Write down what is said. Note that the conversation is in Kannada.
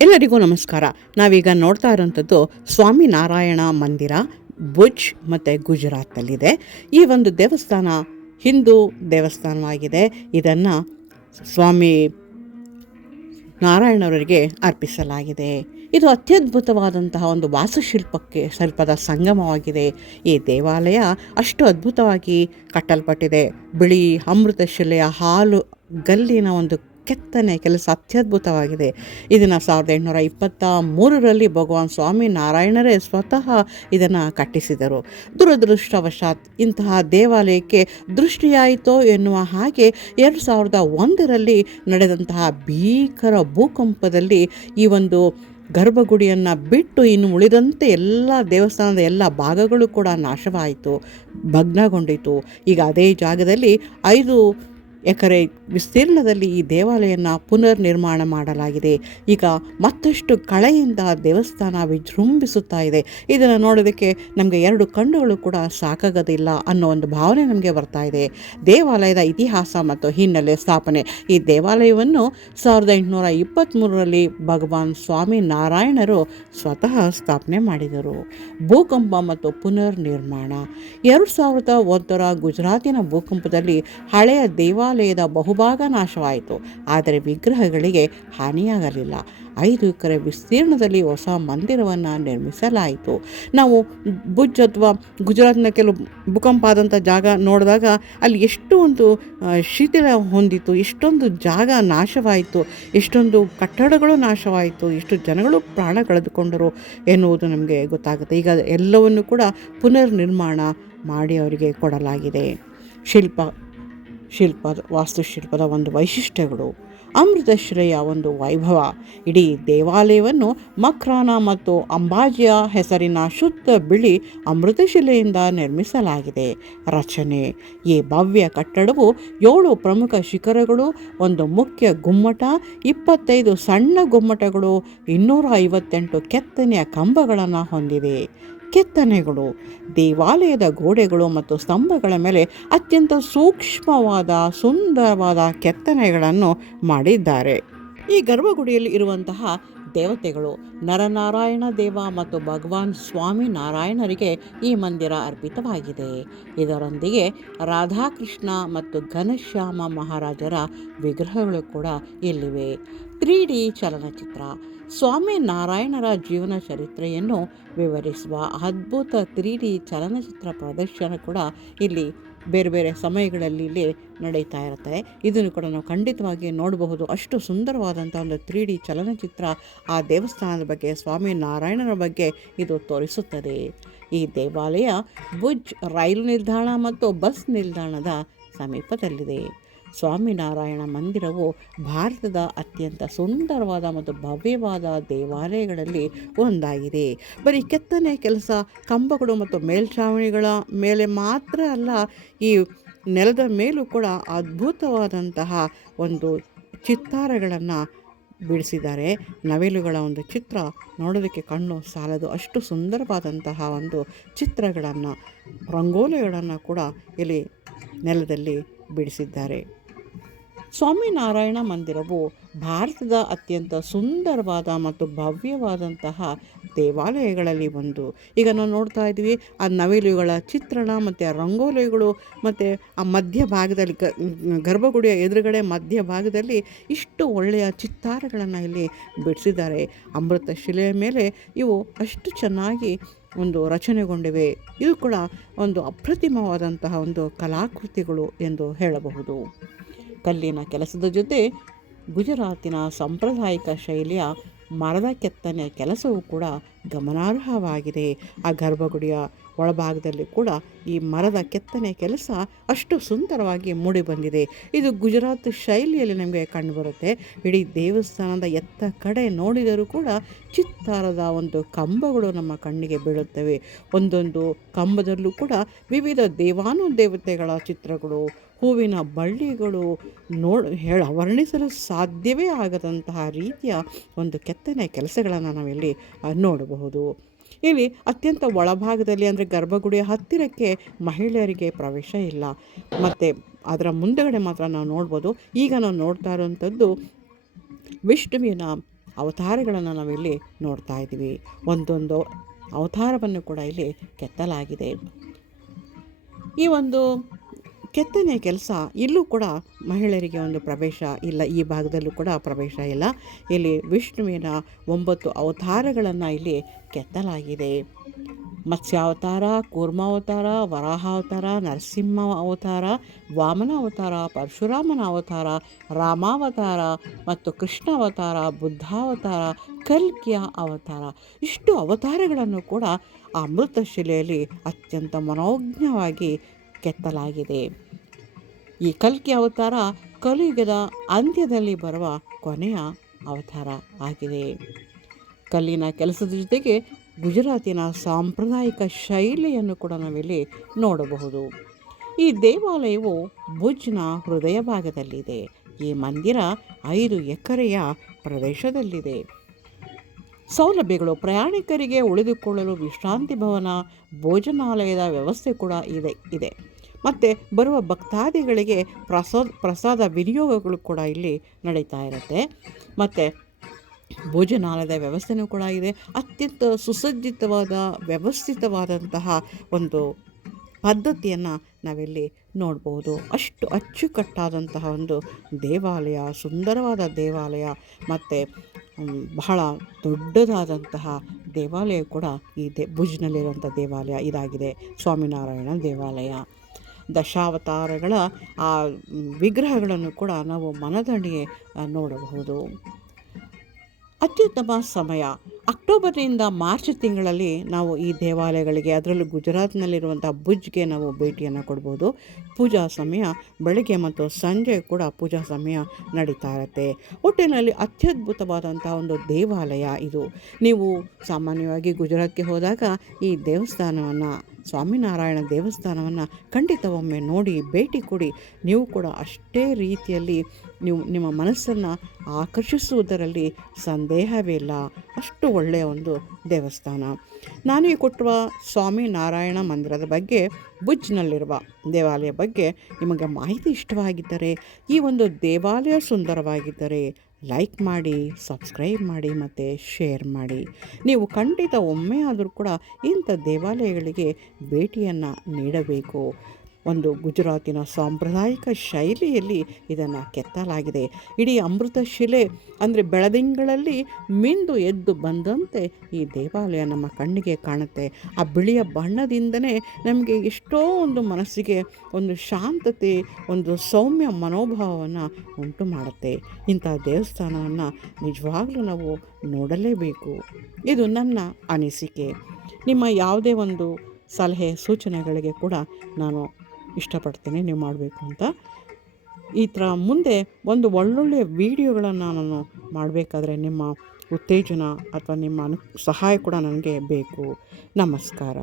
ಎಲ್ಲರಿಗೂ ನಮಸ್ಕಾರ. ನಾವೀಗ ನೋಡ್ತಾ ಇರೋಂಥದ್ದು ಸ್ವಾಮಿ ನಾರಾಯಣ ಮಂದಿರ, ಭುಜ್ ಮತ್ತು ಗುಜರಾತ್ನಲ್ಲಿದೆ. ಈ ಒಂದು ದೇವಸ್ಥಾನ ಹಿಂದೂ ದೇವಸ್ಥಾನವಾಗಿದೆ. ಇದನ್ನು ಸ್ವಾಮಿ ನಾರಾಯಣವರಿಗೆ ಅರ್ಪಿಸಲಾಗಿದೆ. ಇದು ಅತ್ಯದ್ಭುತವಾದಂತಹ ಒಂದು ಶಿಲ್ಪದ ಸಂಗಮವಾಗಿದೆ. ಈ ದೇವಾಲಯ ಅಷ್ಟು ಅದ್ಭುತವಾಗಿ ಕಟ್ಟಲ್ಪಟ್ಟಿದೆ. ಬಿಳಿ ಅಮೃತ ಶಿಲೆಯ ಹಾಲು ಗಲ್ಲಿನ ಒಂದು ಕೆತ್ತನೆ ಕೆಲಸ ಅತ್ಯದ್ಭುತವಾಗಿದೆ. ಇದನ್ನು 1823ರಲ್ಲಿ ಭಗವಾನ್ ಸ್ವಾಮಿ ನಾರಾಯಣರೇ ಸ್ವತಃ ಇದನ್ನು ಕಟ್ಟಿಸಿದರು. ದುರದೃಷ್ಟವಶಾತ್ ಇಂತಹ ದೇವಾಲಯಕ್ಕೆ ದೃಷ್ಟಿಯಾಯಿತೋ ಎನ್ನುವ ಹಾಗೆ 2001ರಲ್ಲಿ ನಡೆದಂತಹ ಭೀಕರ ಭೂಕಂಪದಲ್ಲಿ ಈ ಒಂದು ಗರ್ಭಗುಡಿಯನ್ನು ಬಿಟ್ಟು ಇನ್ನು ಉಳಿದಂತೆ ಎಲ್ಲ ದೇವಸ್ಥಾನದ ಎಲ್ಲ ಭಾಗಗಳು ಕೂಡ ನಾಶವಾಯಿತು, ಭಗ್ನಗೊಂಡಿತು. ಈಗ ಅದೇ ಜಾಗದಲ್ಲಿ 5 ಎಕರೆ ವಿಸ್ತೀರ್ಣದಲ್ಲಿ ಈ ದೇವಾಲಯನ ಪುನರ್ ನಿರ್ಮಾಣ ಮಾಡಲಾಗಿದೆ. ಈಗ ಮತ್ತಷ್ಟು ಕಳೆಯಿಂದ ದೇವಸ್ಥಾನ ವಿಜೃಂಭಿಸುತ್ತಾ ಇದೆ. ಇದನ್ನು ನೋಡೋದಕ್ಕೆ ನಮಗೆ 2 ಕಣ್ಣುಗಳು ಕೂಡ ಸಾಕಾಗೋದಿಲ್ಲ ಅನ್ನೋ ಒಂದು ಭಾವನೆ ನಮಗೆ ಬರ್ತಾ ಇದೆ. ದೇವಾಲಯದ ಇತಿಹಾಸ ಮತ್ತು ಹಿನ್ನೆಲೆ ಸ್ಥಾಪನೆ. ಈ ದೇವಾಲಯವನ್ನು 1823ರಲ್ಲಿ ಭಗವಾನ್ ಸ್ವಾಮಿ ನಾರಾಯಣರು ಸ್ವತಃ ಸ್ಥಾಪನೆ ಮಾಡಿದರು. ಭೂಕಂಪ ಮತ್ತು ಪುನರ್ ನಿರ್ಮಾಣ. 2001ರ ಗುಜರಾತಿನ ಭೂಕಂಪದಲ್ಲಿ ಹಳೆಯ ದೇವಾಲಯದ ಬಹುಭಾಗ ನಾಶವಾಯಿತು, ಆದರೆ ವಿಗ್ರಹಗಳಿಗೆ ಹಾನಿಯಾಗಲಿಲ್ಲ. 5 ಎಕರೆ ವಿಸ್ತೀರ್ಣದಲ್ಲಿ ಹೊಸ ಮಂದಿರವನ್ನು ನಿರ್ಮಿಸಲಾಯಿತು. ನಾವು ಭುಜ್ ಅಥವಾ ಗುಜರಾತ್ನ ಕೆಲವು ಭೂಕಂಪ ಆದಂಥ ಜಾಗ ನೋಡಿದಾಗ ಅಲ್ಲಿ ಎಷ್ಟು ಒಂದು ಶಿಥಿಲ ಹೊಂದಿತು, ಎಷ್ಟೊಂದು ಜಾಗ ನಾಶವಾಯಿತು, ಎಷ್ಟೊಂದು ಕಟ್ಟಡಗಳು ನಾಶವಾಯಿತು, ಎಷ್ಟು ಜನಗಳು ಪ್ರಾಣ ಕಳೆದುಕೊಂಡರು ಎನ್ನುವುದು ನಮಗೆ ಗೊತ್ತಾಗುತ್ತೆ. ಈಗ ಎಲ್ಲವನ್ನು ಕೂಡ ಪುನರ್ ನಿರ್ಮಾಣ ಮಾಡಿ ಅವರಿಗೆ ಕೊಡಲಾಗಿದೆ. ವಾಸ್ತುಶಿಲ್ಪದ ಒಂದು ವೈಶಿಷ್ಟ್ಯಗಳು. ಅಮೃತಶ್ರೇಯ ಒಂದು ವೈಭವ. ಇಡೀ ದೇವಾಲಯವನ್ನು ಮಕ್ರಾನ ಮತ್ತು ಅಂಬಾಜಿಯ ಹೆಸರಿನ ಶುದ್ಧ ಬಿಳಿ ಅಮೃತಶಿಲೆಯಿಂದ ನಿರ್ಮಿಸಲಾಗಿದೆ. ರಚನೆ. ಈ ಭವ್ಯ ಕಟ್ಟಡವು 7 ಪ್ರಮುಖ ಶಿಖರಗಳು, ಒಂದು ಮುಖ್ಯ ಗುಮ್ಮಟ, 25 ಸಣ್ಣ ಗುಮ್ಮಟಗಳು, 258 ಕೆತ್ತನೆಯ ಕಂಬಗಳನ್ನು ಹೊಂದಿದೆ. ಕೆತ್ತನೆಗಳು. ದೇವಾಲಯದ ಗೋಡೆಗಳು ಮತ್ತು ಸ್ತಂಭಗಳ ಮೇಲೆ ಅತ್ಯಂತ ಸೂಕ್ಷ್ಮವಾದ ಸುಂದರವಾದ ಕೆತ್ತನೆಗಳನ್ನು ಮಾಡಿದ್ದಾರೆ. ಈ ಗರ್ಭಗುಡಿಯಲ್ಲಿ ಇರುವಂತಹ ದೇವತೆಗಳು ನರನಾರಾಯಣ ದೇವ ಮತ್ತು ಭಗವಾನ್ ಸ್ವಾಮಿ ನಾರಾಯಣರಿಗೆ ಈ ಮಂದಿರ ಅರ್ಪಿತವಾಗಿದೆ. ಇದರೊಂದಿಗೆ ರಾಧಾಕೃಷ್ಣ ಮತ್ತು ಘನಶ್ಯಾಮ ಮಹಾರಾಜರ ವಿಗ್ರಹಗಳು ಕೂಡ ಇಲ್ಲಿವೆ. 3D ಚಲನಚಿತ್ರ. ಸ್ವಾಮಿ ನಾರಾಯಣರ ಜೀವನ ಚರಿತ್ರೆಯನ್ನು ವಿವರಿಸುವ ಅದ್ಭುತ 3D ಚಲನಚಿತ್ರ ಪ್ರದರ್ಶನ ಕೂಡ ಇಲ್ಲಿ ಬೇರೆ ಬೇರೆ ಸಮಯಗಳಲ್ಲಿ ಇಲ್ಲಿ ನಡೀತಾ ಇರುತ್ತೆ. ಇದನ್ನು ಕೂಡ ನಾವು ಖಂಡಿತವಾಗಿ ನೋಡಬಹುದು. ಅಷ್ಟು ಸುಂದರವಾದಂಥ ಒಂದು 3D ಚಲನಚಿತ್ರ ಆ ದೇವಸ್ಥಾನದ ಬಗ್ಗೆ, ಸ್ವಾಮಿ ನಾರಾಯಣರ ಬಗ್ಗೆ ಇದು ತೋರಿಸುತ್ತದೆ. ಈ ದೇವಾಲಯ ಭುಜ್ ರೈಲು ನಿಲ್ದಾಣ ಮತ್ತು ಬಸ್ ನಿಲ್ದಾಣದ ಸಮೀಪದಲ್ಲಿದೆ. ಸ್ವಾಮಿನಾರಾಯಣ ಮಂದಿರವು ಭಾರತದ ಅತ್ಯಂತ ಸುಂದರವಾದ ಮತ್ತು ಭವ್ಯವಾದ ದೇವಾಲಯಗಳಲ್ಲಿ ಒಂದಾಗಿದೆ. ಬರೀ ಕೆತ್ತನೆ ಕೆಲಸ, ಕಂಬಗಳು ಮತ್ತು ಮೇಲ್ಛಾವಣಿಗಳ ಮೇಲೆ ಮಾತ್ರ ಅಲ್ಲ, ಈ ನೆಲದ ಮೇಲೂ ಕೂಡ ಅದ್ಭುತವಾದಂತಹ ಒಂದು ಚಿತ್ತಾರಗಳನ್ನು ಬಿಡಿಸಿದ್ದಾರೆ. ನವಿಲುಗಳ ಒಂದು ಚಿತ್ರ ನೋಡೋದಕ್ಕೆ ಕಣ್ಣು ಸಾಲದು, ಅಷ್ಟು ಸುಂದರವಾದಂತಹ ಒಂದು ಚಿತ್ರಗಳನ್ನು, ರಂಗೋಲಿಗಳನ್ನು ಕೂಡ ಇಲ್ಲಿ ನೆಲದಲ್ಲಿ ಬಿಡಿಸಿದ್ದಾರೆ. ಸ್ವಾಮಿನಾರಾಯಣ ಮಂದಿರವು ಭಾರತದ ಅತ್ಯಂತ ಸುಂದರವಾದ ಮತ್ತು ಭವ್ಯವಾದಂತಹ ದೇವಾಲಯಗಳಲ್ಲಿ ಒಂದು. ಈಗ ನಾವು ನೋಡ್ತಾ ಇದ್ವಿ ಆ ನವಿಲುಗಳ ಚಿತ್ರಣ ಮತ್ತು ಆ ರಂಗೋಲಿಗಳು ಮತ್ತು ಆ ಮಧ್ಯಭಾಗದಲ್ಲಿ ಗರ್ಭಗುಡಿಯ ಎದುರುಗಡೆ ಮಧ್ಯಭಾಗದಲ್ಲಿ ಇಷ್ಟು ಒಳ್ಳೆಯ ಚಿತ್ತಾರಗಳನ್ನು ಇಲ್ಲಿ ಬಿಡಿಸಿದ್ದಾರೆ. ಅಮೃತ ಶಿಲೆಯ ಮೇಲೆ ಇವು ಅಷ್ಟು ಚೆನ್ನಾಗಿ ಒಂದು ರಚನೆಗೊಂಡಿವೆ. ಇದು ಕೂಡ ಒಂದು ಅಪ್ರತಿಮವಾದಂತಹ ಒಂದು ಕಲಾಕೃತಿಗಳು ಎಂದು ಹೇಳಬಹುದು. ಕಲ್ಲಿನ ಕೆಲಸದ ಜೊತೆ ಗುಜರಾತಿನ ಸಾಂಪ್ರದಾಯಿಕ ಶೈಲಿಯ ಮರದ ಕೆತ್ತನೆ ಕೆಲಸವೂ ಕೂಡ ಗಮನಾರ್ಹವಾಗಿದೆ. ಆ ಗರ್ಭಗುಡಿಯ ಒಳಭಾಗದಲ್ಲಿ ಕೂಡ ಈ ಮರದ ಕೆತ್ತನೆ ಕೆಲಸ ಅಷ್ಟು ಸುಂದರವಾಗಿ ಮೂಡಿಬಂದಿದೆ. ಇದು ಗುಜರಾತ್ ಶೈಲಿಯಲ್ಲಿ ನಮಗೆ ಕಂಡುಬರುತ್ತೆ. ಇಡೀ ದೇವಸ್ಥಾನದ ಎತ್ತ ಕಡೆ ನೋಡಿದರೂ ಕೂಡ ಚಿತ್ತಾರದ ಒಂದು ಕಂಬಗಳು ನಮ್ಮ ಕಣ್ಣಿಗೆ ಬೀಳುತ್ತವೆ. ಒಂದೊಂದು ಕಂಬದಲ್ಲೂ ಕೂಡ ವಿವಿಧ ದೇವಾನುದೇವತೆಗಳ ಚಿತ್ರಗಳು, ಹೂವಿನ ಬಳ್ಳಿಗಳು ವರ್ಣಿಸಲು ಸಾಧ್ಯವೇ ಆಗದಂತಹ ರೀತಿಯ ಒಂದು ಕೆತ್ತನೆ ಕೆಲಸಗಳನ್ನು ನಾವಿಲ್ಲಿ ನೋಡಬಹುದು. ಇಲ್ಲಿ ಅತ್ಯಂತ ಒಳಭಾಗದಲ್ಲಿ ಅಂದರೆ ಗರ್ಭಗುಡಿಯ ಹತ್ತಿರಕ್ಕೆ ಮಹಿಳೆಯರಿಗೆ ಪ್ರವೇಶ ಇಲ್ಲ, ಮತ್ತು ಅದರ ಮುಂದಗಡೆ ಮಾತ್ರ ನಾವು ನೋಡ್ಬೋದು. ಈಗ ನಾವು ನೋಡ್ತಾ ಇರುವಂಥದ್ದು ವಿಷ್ಣುವಿನ ಅವತಾರಗಳನ್ನು ನಾವಿಲ್ಲಿ ನೋಡ್ತಾ ಇದ್ದೀವಿ. ಒಂದೊಂದು ಅವತಾರವನ್ನು ಕೂಡ ಇಲ್ಲಿ ಕೆತ್ತಲಾಗಿದೆ. ಈ ಒಂದು ಕೆತ್ತನೆಯ ಕೆಲಸ ಇಲ್ಲೂ ಕೂಡ ಮಹಿಳೆಯರಿಗೆ ಒಂದು ಪ್ರವೇಶ ಇಲ್ಲ, ಈ ಭಾಗದಲ್ಲೂ ಕೂಡ ಪ್ರವೇಶ ಇಲ್ಲ. ಇಲ್ಲಿ ವಿಷ್ಣುವಿನ 9 ಅವತಾರಗಳನ್ನು ಇಲ್ಲಿ ಕೆತ್ತಲಾಗಿದೆ. ಮತ್ಸ್ಯಾವತಾರ, ಕೂರ್ಮಾವತಾರ, ವರಾಹಾವತಾರ, ನರಸಿಂಹ ಅವತಾರ, ವಾಮನ ಅವತಾರ, ಪರಶುರಾಮನ ಅವತಾರ, ರಾಮಾವತಾರ ಮತ್ತು ಕೃಷ್ಣಾವತಾರ, ಬುದ್ಧಾವತಾರ, ಕಲ್ಕಿಯ ಅವತಾರ. ಇಷ್ಟು ಅವತಾರಗಳನ್ನು ಕೂಡ ಆ ಅಮೃತಶಿಲೆಯಲ್ಲಿ ಅತ್ಯಂತ ಮನೋಜ್ಞವಾಗಿ ಕೆತ್ತಲಾಗಿದೆ. ಈ ಕಲ್ಕಿ ಅವತಾರ ಕಲಿಯುಗದ ಅಂತ್ಯದಲ್ಲಿ ಬರುವ ಕೊನೆಯ ಅವತಾರ ಆಗಿದೆ. ಕಲ್ಲಿನ ಕೆಲಸದ ಜೊತೆಗೆ ಗುಜರಾತಿನ ಸಾಂಪ್ರದಾಯಿಕ ಶೈಲಿಯನ್ನು ಕೂಡ ನಾವಿಲ್ಲಿ ನೋಡಬಹುದು. ಈ ದೇವಾಲಯವು ಭುಜ್ನ ಹೃದಯ ಭಾಗದಲ್ಲಿದೆ. ಈ ಮಂದಿರ 5 ಎಕರೆಯ ಪ್ರದೇಶದಲ್ಲಿದೆ. ಸೌಲಭ್ಯಗಳು: ಪ್ರಯಾಣಿಕರಿಗೆ ಉಳಿದುಕೊಳ್ಳಲು ವಿಶ್ರಾಂತಿ ಭವನ, ಭೋಜನಾಲಯದ ವ್ಯವಸ್ಥೆ ಕೂಡ ಇದೆ. ಮತ್ತು ಬರುವ ಭಕ್ತಾದಿಗಳಿಗೆ ಪ್ರಸಾದ ವಿನಿಯೋಗಗಳು ಕೂಡ ಇಲ್ಲಿ ನಡೀತಾ ಇರುತ್ತೆ. ಮತ್ತು ಭೋಜನಾಲಯದ ವ್ಯವಸ್ಥೆಯೂ ಕೂಡ ಇದೆ. ಅತ್ಯಂತ ಸುಸಜ್ಜಿತವಾದ ವ್ಯವಸ್ಥಿತವಾದಂತಹ ಒಂದು ಪದ್ಧತಿಯನ್ನು ನಾವಿಲ್ಲಿ ನೋಡ್ಬೋದು. ಅಷ್ಟು ಅಚ್ಚುಕಟ್ಟಾದಂತಹ ಒಂದು ದೇವಾಲಯ, ಸುಂದರವಾದ ದೇವಾಲಯ ಮತ್ತು ಬಹಳ ದೊಡ್ಡದಾದಂತಹ ದೇವಾಲಯ ಕೂಡ ಈ ಭುಜ್ನಲ್ಲಿರುವಂಥ ದೇವಾಲಯ ಇದಾಗಿದೆ. ಸ್ವಾಮಿನಾರಾಯಣ ದೇವಾಲಯ. ದಶಾವತಾರಗಳ ಆ ವಿಗ್ರಹಗಳನ್ನು ಕೂಡ ನಾವು ಮನದಣಿಯೇ ನೋಡಬಹುದು. ಅತ್ಯುತ್ತಮ ಸಮಯ ಅಕ್ಟೋಬರ್ನಿಂದ ಮಾರ್ಚ್ ತಿಂಗಳಲ್ಲಿ ನಾವು ಈ ದೇವಾಲಯಗಳಿಗೆ, ಅದರಲ್ಲೂ ಗುಜರಾತ್ನಲ್ಲಿರುವಂಥ ಭುಜ್ಗೆ ನಾವು ಭೇಟಿಯನ್ನು ಕೊಡ್ಬೋದು. ಪೂಜಾ ಸಮಯ ಬೆಳಗ್ಗೆ ಮತ್ತು ಸಂಜೆ ಕೂಡ ಪೂಜಾ ಸಮಯ ನಡೀತಾ ಇರುತ್ತೆ. ಒಟ್ಟಿನಲ್ಲಿ ಅತ್ಯದ್ಭುತವಾದಂಥ ಒಂದು ದೇವಾಲಯ ಇದು. ನೀವು ಸಾಮಾನ್ಯವಾಗಿ ಗುಜರಾತ್ಗೆ ಹೋದಾಗ ಈ ದೇವಸ್ಥಾನವನ್ನು, ಸ್ವಾಮಿನಾರಾಯಣ ದೇವಸ್ಥಾನವನ್ನು ಖಂಡಿತ ಒಮ್ಮೆ ನೋಡಿ, ಭೇಟಿ ಕೊಡಿ. ನೀವು ಕೂಡ ಅಷ್ಟೇ ರೀತಿಯಲ್ಲಿ ನಿಮ್ಮ ಮನಸ್ಸನ್ನು ಆಕರ್ಷಿಸುವುದರಲ್ಲಿ ಸಂದೇಹವಿಲ್ಲ. ಅಷ್ಟು ಒಳ್ಳೆಯ ಒಂದು ದೇವಸ್ಥಾನ. ನಾನು ಕೊಟ್ಟಿರುವ ಸ್ವಾಮಿನಾರಾಯಣ ಮಂದಿರದ ಬಗ್ಗೆ, ಭುಜ್ನಲ್ಲಿರುವ ದೇವಾಲಯ ಬಗ್ಗೆ ನಿಮಗೆ ಮಾಹಿತಿ ಇಷ್ಟವಾಗಿದ್ದರೆ, ಈ ಒಂದು ದೇವಾಲಯ ಸುಂದರವಾಗಿದ್ದರೆ ಲೈಕ್ ಮಾಡಿ, ಸಬ್ಸ್ಕ್ರೈಬ್ ಮಾಡಿ ಮತ್ತು ಶೇರ್ ಮಾಡಿ. ನೀವು ಖಂಡಿತ ಒಮ್ಮೆ ಆದರೂ ಕೂಡ ಇಂಥ ದೇವಾಲಯಗಳಿಗೆ ಭೇಟಿಯನ್ನು ನೀಡಬೇಕು. ಒಂದು ಗುಜರಾತಿನ ಸಾಂಪ್ರದಾಯಿಕ ಶೈಲಿಯಲ್ಲಿ ಇದನ್ನು ಕೆತ್ತಲಾಗಿದೆ. ಇಡೀ ಅಮೃತ ಶಿಲೆ ಅಂದರೆ ಬೆಳದಿಂಗಳಲ್ಲಿ ಮಿಂದು ಎದ್ದು ಬಂದಂತೆ ಈ ದೇವಾಲಯ ನಮ್ಮ ಕಣ್ಣಿಗೆ ಕಾಣುತ್ತೆ. ಆ ಬಿಳಿಯ ಬಣ್ಣದಿಂದನೇ ನಮಗೆ ಎಷ್ಟೋ ಒಂದು ಮನಸ್ಸಿಗೆ ಒಂದು ಶಾಂತತೆ, ಒಂದು ಸೌಮ್ಯ ಮನೋಭಾವವನ್ನು ಉಂಟು ಮಾಡುತ್ತೆ. ಇಂಥ ದೇವಸ್ಥಾನವನ್ನು ನಿಜವಾಗ್ಲೂ ನಾವು ನೋಡಲೇಬೇಕು. ಇದು ನನ್ನ ಅನಿಸಿಕೆ. ನಿಮ್ಮ ಯಾವುದೇ ಒಂದು ಸಲಹೆ ಸೂಚನೆಗಳಿಗೆ ಕೂಡ ನಾನು ಇಷ್ಟಪಡ್ತೀನಿ ನೀವು ಮಾಡಬೇಕು ಅಂತ. ಈ ಥರ ಮುಂದೆ ಒಂದು ಒಳ್ಳೊಳ್ಳೆಯ ವಿಡಿಯೋಗಳನ್ನು ನಾನು ಮಾಡಬೇಕಾದ್ರೆ ನಿಮ್ಮ ಉತ್ತೇಜನ ಅಥವಾ ನಿಮ್ಮ ಸಹಾಯ ಕೂಡ ನನಗೆ ಬೇಕು. ನಮಸ್ಕಾರ.